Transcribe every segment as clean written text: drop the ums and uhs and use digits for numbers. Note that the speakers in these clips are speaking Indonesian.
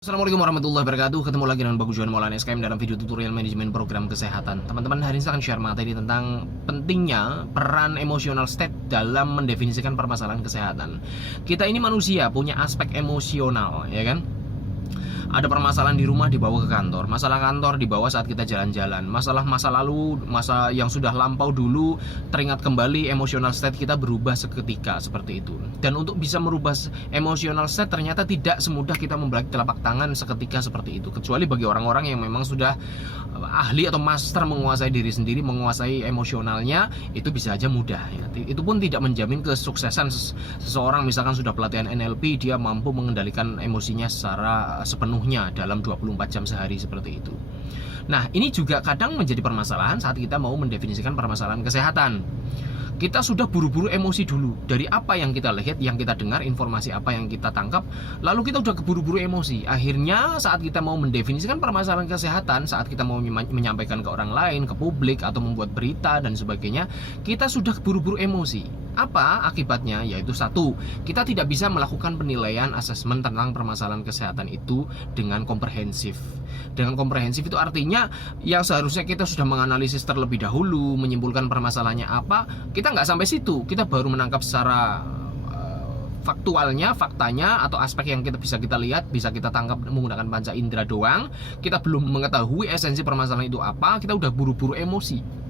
Assalamualaikum warahmatullahi wabarakatuh. Ketemu lagi dengan Bagus Juan Maulana SKM dalam video tutorial manajemen program kesehatan. Teman-teman, hari ini saya akan share materi tentang pentingnya peran emotional state dalam mendefinisikan permasalahan kesehatan. Kita ini manusia punya aspek emosional, ya kan? Ada permasalahan di rumah dibawa ke kantor, masalah kantor dibawa saat kita jalan-jalan, masalah masa lalu, masa yang sudah lampau dulu teringat kembali, emotional state kita berubah seketika seperti itu. Dan untuk bisa merubah emotional state ternyata tidak semudah kita membalik telapak tangan seketika seperti itu, kecuali bagi orang-orang yang memang sudah ahli atau master menguasai diri sendiri, menguasai emosionalnya, itu bisa aja mudah ya. Itu pun tidak menjamin kesuksesan seseorang. Misalkan sudah pelatihan NLP, dia mampu mengendalikan emosinya secara sepenuhnya dalam 24 jam sehari seperti itu. Nah, ini juga kadang menjadi permasalahan saat kita mau mendefinisikan permasalahan kesehatan. Kita sudah buru-buru emosi dulu dari apa yang kita lihat, yang kita dengar, informasi apa yang kita tangkap, lalu kita udah keburu-buru emosi. Akhirnya saat kita mau mendefinisikan permasalahan kesehatan, saat kita mau menyampaikan ke orang lain, ke publik, atau membuat berita dan sebagainya, kita sudah keburu-buru emosi. Apa akibatnya? Yaitu satu, kita tidak bisa melakukan penilaian asesmen tentang permasalahan kesehatan itu dengan komprehensif. Dengan komprehensif itu artinya yang seharusnya kita sudah menganalisis terlebih dahulu, menyimpulkan permasalahannya apa, kita nggak sampai situ. Kita baru menangkap secara faktualnya, faktanya, atau aspek yang bisa kita lihat, bisa kita tangkap menggunakan panca indera doang. Kita belum mengetahui esensi permasalahan itu apa, kita udah buru-buru emosi.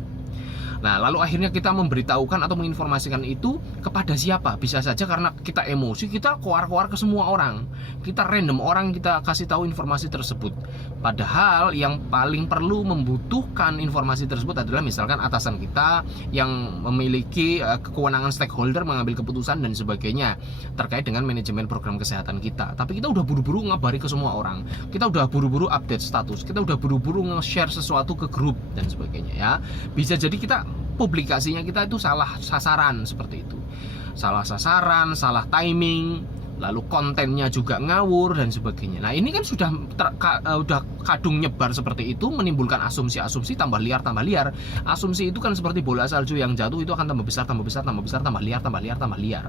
Nah, lalu akhirnya kita memberitahukan atau menginformasikan itu kepada siapa? Bisa saja karena kita emosi, kita keluar-keluar ke semua orang. Kita random orang kita kasih tahu informasi tersebut. Padahal yang paling perlu membutuhkan informasi tersebut adalah misalkan atasan kita yang memiliki kewenangan stakeholder mengambil keputusan dan sebagainya terkait dengan manajemen program kesehatan kita. Tapi kita udah buru-buru ngabari ke semua orang. Kita udah buru-buru update status. Kita udah buru-buru nge-share sesuatu ke grup dan sebagainya ya. Bisa jadi kita publikasinya kita itu salah sasaran seperti itu, salah sasaran, salah timing, lalu kontennya juga ngawur dan sebagainya. Nah, ini kan sudah kadung nyebar seperti itu, menimbulkan asumsi-asumsi tambah liar. Asumsi itu kan seperti bola salju yang jatuh, itu akan tambah besar, tambah liar.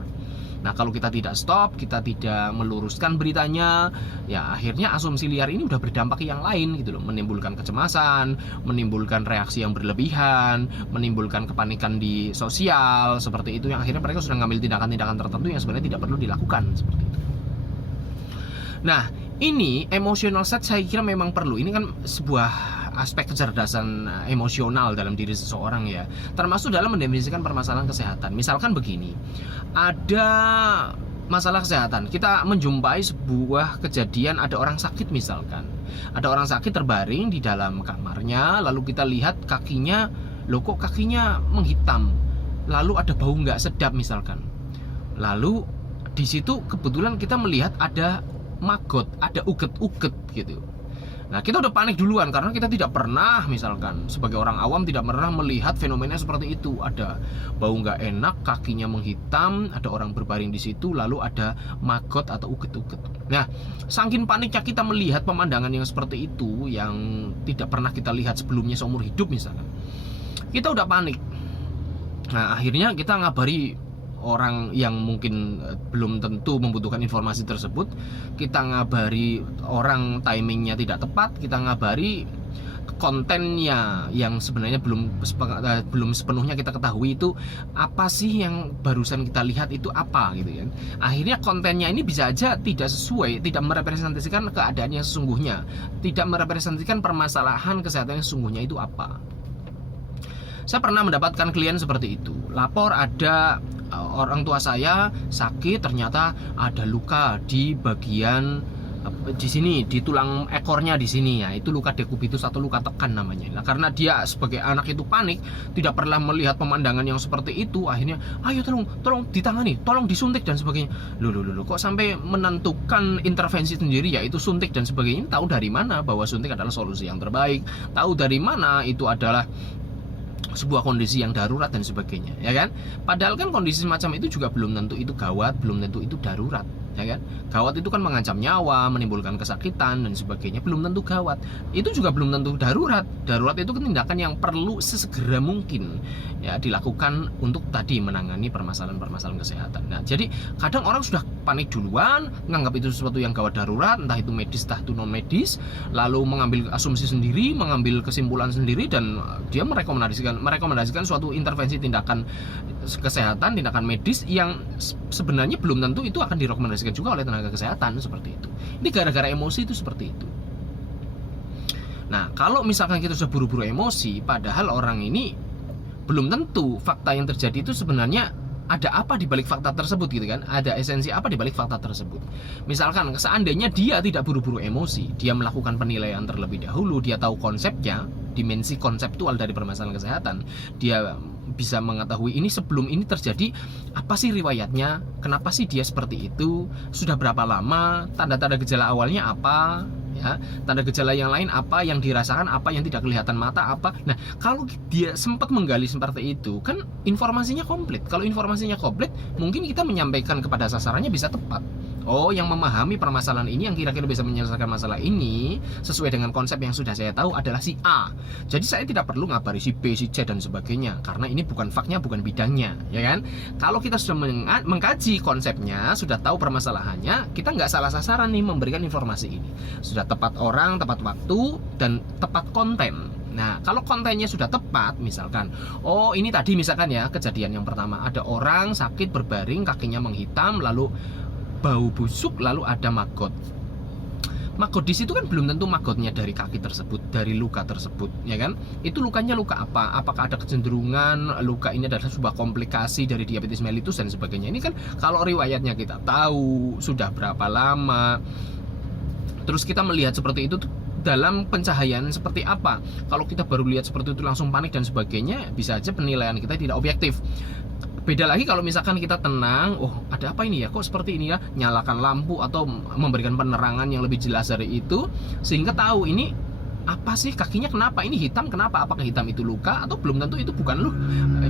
Nah, kalau kita tidak stop, kita tidak meluruskan beritanya, ya akhirnya asumsi liar ini udah berdampak yang lain gitu loh, menimbulkan kecemasan, menimbulkan reaksi yang berlebihan, menimbulkan kepanikan di sosial seperti itu, yang akhirnya mereka sudah ngambil tindakan-tindakan tertentu yang sebenarnya tidak perlu dilakukan seperti itu. Nah, ini emotional set saya kira memang perlu. Ini kan sebuah aspek kecerdasan emosional dalam diri seseorang ya, termasuk dalam mendefinisikan permasalahan kesehatan. Misalkan begini, ada masalah kesehatan, kita menjumpai sebuah kejadian, ada orang sakit misalkan, ada orang sakit terbaring di dalam kamarnya, lalu kita lihat kakinya, loh kok kakinya menghitam, lalu ada bau nggak sedap misalkan, lalu di situ kebetulan kita melihat ada maggot, ada uget-uget gitu. Nah, kita udah panik duluan karena kita tidak pernah, misalkan sebagai orang awam tidak pernah melihat fenomena seperti itu. Ada bau nggak enak, kakinya menghitam, ada orang berbaring di situ, lalu ada maggot atau uget-uget. Nah, saking paniknya kita melihat pemandangan yang seperti itu, yang tidak pernah kita lihat sebelumnya seumur hidup misalkan, kita udah panik. Nah, akhirnya kita ngabari orang yang mungkin belum tentu membutuhkan informasi tersebut. Kita ngabari orang timingnya tidak tepat, kita ngabari kontennya yang sebenarnya belum sepenuhnya kita ketahui itu apa sih, yang barusan kita lihat itu apa gitu kan. Akhirnya kontennya ini bisa aja tidak sesuai, tidak merepresentasikan keadaan yang sesungguhnya, tidak merepresentasikan permasalahan kesehatan yang sesungguhnya itu apa. Saya pernah mendapatkan klien seperti itu, lapor ada orang tua saya sakit, ternyata ada luka di bagian di sini, di tulang ekornya di sini ya, itu luka dekubitus atau luka tekan namanya. Nah, karena dia sebagai anak itu panik, tidak pernah melihat pemandangan yang seperti itu, akhirnya ayo tolong ditangani, tolong disuntik dan sebagainya. Loh, kok sampai menentukan intervensi sendiri, yaitu suntik dan sebagainya. Tahu dari mana bahwa suntik adalah solusi yang terbaik? Tahu dari mana itu adalah sebuah kondisi yang darurat dan sebagainya, ya kan? Padahal kan kondisi semacam itu juga belum tentu itu gawat, belum tentu itu darurat, ya kan? Gawat itu kan mengancam nyawa, menimbulkan kesakitan dan sebagainya, belum tentu gawat. Itu juga belum tentu darurat. Darurat itu tindakan yang perlu sesegera mungkin ya dilakukan untuk tadi menangani permasalahan-permasalahan kesehatan. Nah, jadi kadang orang sudah panik duluan, menganggap itu sesuatu yang gawat darurat, entah itu medis, entah itu non medis, lalu mengambil asumsi sendiri, mengambil kesimpulan sendiri, dan dia merekomendasikan suatu intervensi tindakan kesehatan, tindakan medis yang sebenarnya belum tentu itu akan direkomendasikan juga oleh tenaga kesehatan seperti itu. Ini gara-gara emosi itu seperti itu. Nah, kalau misalkan kita sudah buru-buru emosi, padahal orang ini belum tentu fakta yang terjadi itu sebenarnya ada apa di balik fakta tersebut gitu kan? Ada esensi apa di balik fakta tersebut? Misalkan seandainya dia tidak buru-buru emosi, dia melakukan penilaian terlebih dahulu, dia tahu konsepnya, dimensi konseptual dari permasalahan kesehatan, dia bisa mengetahui ini sebelum ini terjadi apa sih riwayatnya, kenapa sih dia seperti itu, sudah berapa lama, tanda-tanda gejala awalnya apa, ya, tanda gejala yang lain apa, yang dirasakan apa, yang tidak kelihatan mata apa. Nah, kalau dia sempat menggali seperti itu, kan informasinya komplit. Kalau informasinya komplit, mungkin kita menyampaikan kepada sasarannya bisa tepat. Oh, yang memahami permasalahan ini, yang kira-kira bisa menyelesaikan masalah ini sesuai dengan konsep yang sudah saya tahu adalah si A. Jadi saya tidak perlu ngabari si B, si C dan sebagainya, karena ini bukan faknya, bukan bidangnya, ya kan? Kalau kita sudah mengkaji konsepnya, sudah tahu permasalahannya, kita nggak salah sasaran nih memberikan informasi ini. Sudah tepat orang, tepat waktu, dan tepat konten. Nah, kalau kontennya sudah tepat, misalkan, oh ini tadi misalkan ya, kejadian yang pertama, ada orang sakit berbaring, kakinya menghitam, lalu bau busuk, lalu ada maggot. Maggot di situ kan belum tentu maggotnya dari kaki tersebut, dari luka tersebut, ya kan? Itu lukanya luka apa? Apakah ada kecenderungan luka ini adalah sebuah komplikasi dari diabetes mellitus dan sebagainya? Ini kan kalau riwayatnya kita tahu, sudah berapa lama, terus kita melihat seperti itu dalam pencahayaan seperti apa. Kalau kita baru lihat seperti itu langsung panik dan sebagainya, bisa aja penilaian kita tidak objektif. Beda lagi kalau misalkan kita tenang, oh ada apa ini ya, kok seperti ini ya, nyalakan lampu atau memberikan penerangan yang lebih jelas dari itu, sehingga tahu ini apa sih, kakinya kenapa, ini hitam kenapa, apakah hitam itu luka atau belum tentu itu bukan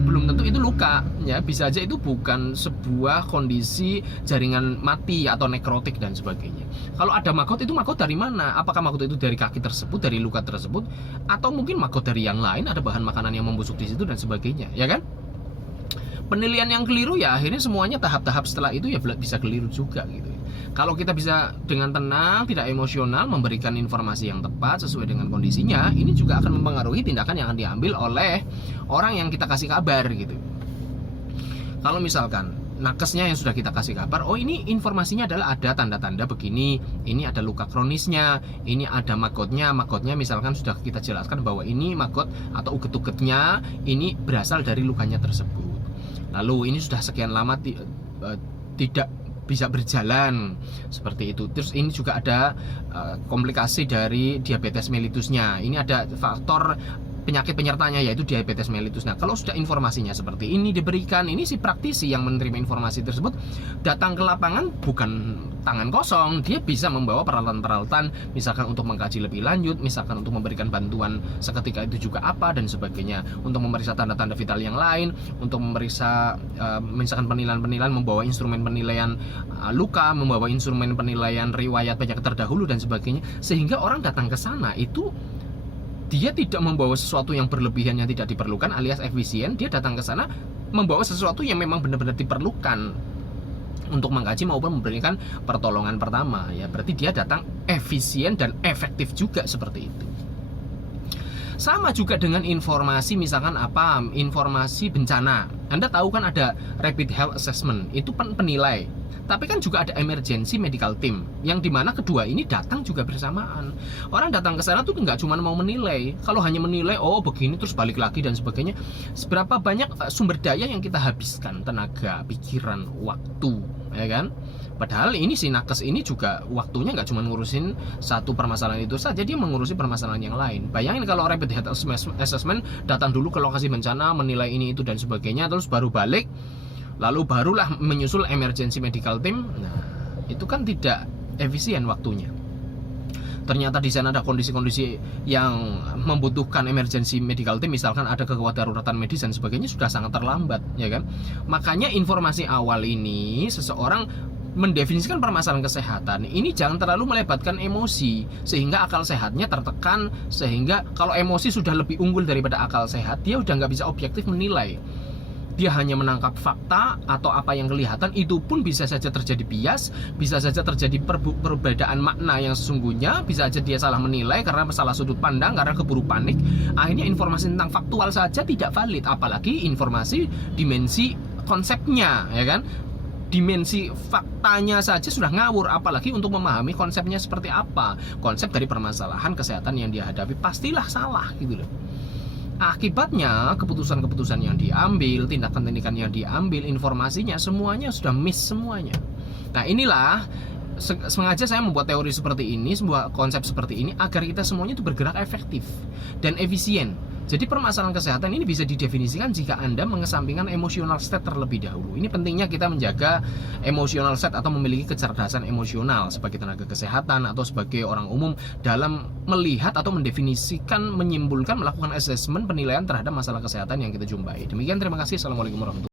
belum tentu itu luka, ya bisa aja itu bukan sebuah kondisi jaringan mati atau nekrotik dan sebagainya. Kalau ada maggot, itu maggot dari mana? Apakah maggot itu dari kaki tersebut, dari luka tersebut, atau mungkin maggot dari yang lain, ada bahan makanan yang membusuk di situ dan sebagainya, ya kan? Penilaian yang keliru ya akhirnya semuanya tahap-tahap setelah itu ya bisa keliru juga gitu. Kalau kita bisa dengan tenang, tidak emosional, memberikan informasi yang tepat sesuai dengan kondisinya, ini juga akan mempengaruhi tindakan yang akan diambil oleh orang yang kita kasih kabar gitu. Kalau misalkan nakesnya yang sudah kita kasih kabar, oh ini informasinya adalah ada tanda-tanda begini, ini ada luka kronisnya, ini ada maggotnya misalkan sudah kita jelaskan bahwa ini maggot atau uget-ugetnya ini berasal dari lukanya tersebut. Lalu ini sudah sekian lama tidak bisa berjalan seperti itu. Terus ini juga ada komplikasi dari diabetes mellitusnya. Ini ada faktor penyakit penyertanya yaitu diabetes mellitus. Nah, kalau sudah informasinya seperti ini diberikan, ini si praktisi yang menerima informasi tersebut datang ke lapangan bukan tangan kosong, dia bisa membawa peralatan-peralatan misalkan untuk mengkaji lebih lanjut, misalkan untuk memberikan bantuan seketika itu juga apa dan sebagainya, untuk memeriksa tanda-tanda vital yang lain, untuk memeriksa misalkan penilaian-penilaian, membawa instrumen penilaian luka, membawa instrumen penilaian riwayat penyakit terdahulu dan sebagainya, sehingga orang datang ke sana itu dia tidak membawa sesuatu yang berlebihan yang tidak diperlukan alias efisien. Dia datang ke sana membawa sesuatu yang memang benar-benar diperlukan untuk mengkaji maupun memberikan pertolongan pertama, ya berarti dia datang efisien dan efektif juga seperti itu. Sama juga dengan informasi misalkan apa, informasi bencana. Anda tahu kan ada rapid health assessment, itu penilai. Tapi kan juga ada emergency medical team, yang dimana kedua ini datang juga bersamaan. Orang datang ke sana tuh nggak cuma mau menilai. Kalau hanya menilai, oh begini terus balik lagi dan sebagainya, seberapa banyak sumber daya yang kita habiskan, tenaga, pikiran, waktu, ya kan? Padahal ini si nakes ini juga waktunya nggak cuma ngurusin satu permasalahan itu saja, dia mengurusi permasalahan yang lain. Bayangin kalau rapid health assessment datang dulu ke lokasi bencana, menilai ini itu dan sebagainya, terus baru balik, lalu barulah menyusul emergency medical team. Nah, itu kan tidak efisien waktunya. Ternyata di sana ada kondisi-kondisi yang membutuhkan emergency medical team, misalkan ada kegawat daruratan medis dan sebagainya, sudah sangat terlambat, ya kan? Makanya informasi awal ini seseorang mendefinisikan permasalahan kesehatan ini jangan terlalu melebatkan emosi sehingga akal sehatnya tertekan, sehingga kalau emosi sudah lebih unggul daripada akal sehat, dia udah nggak bisa objektif menilai. Dia hanya menangkap fakta atau apa yang kelihatan, itu pun bisa saja terjadi bias, bisa saja terjadi perbedaan makna yang sesungguhnya, bisa saja dia salah menilai karena salah sudut pandang, karena keburu panik. Akhirnya informasi tentang faktual saja tidak valid, apalagi informasi dimensi konsepnya, ya kan? Dimensi faktanya saja sudah ngawur, apalagi untuk memahami konsepnya seperti apa. Konsep dari permasalahan kesehatan yang dia hadapi pastilah salah gitu loh. Akibatnya keputusan-keputusan yang diambil, tindakan-tindakan yang diambil, informasinya semuanya sudah miss semuanya. Nah inilah sengaja saya membuat teori seperti ini, sebuah konsep seperti ini agar kita semuanya itu bergerak efektif dan efisien. Jadi permasalahan kesehatan ini bisa didefinisikan jika Anda mengesampingkan emosional state terlebih dahulu. Ini pentingnya kita menjaga emosional state atau memiliki kecerdasan emosional sebagai tenaga kesehatan atau sebagai orang umum dalam melihat atau mendefinisikan, menyimpulkan, melakukan asesmen, penilaian terhadap masalah kesehatan yang kita jumpai. Demikian, terima kasih. Assalamualaikum warahmatullahi wabarakatuh.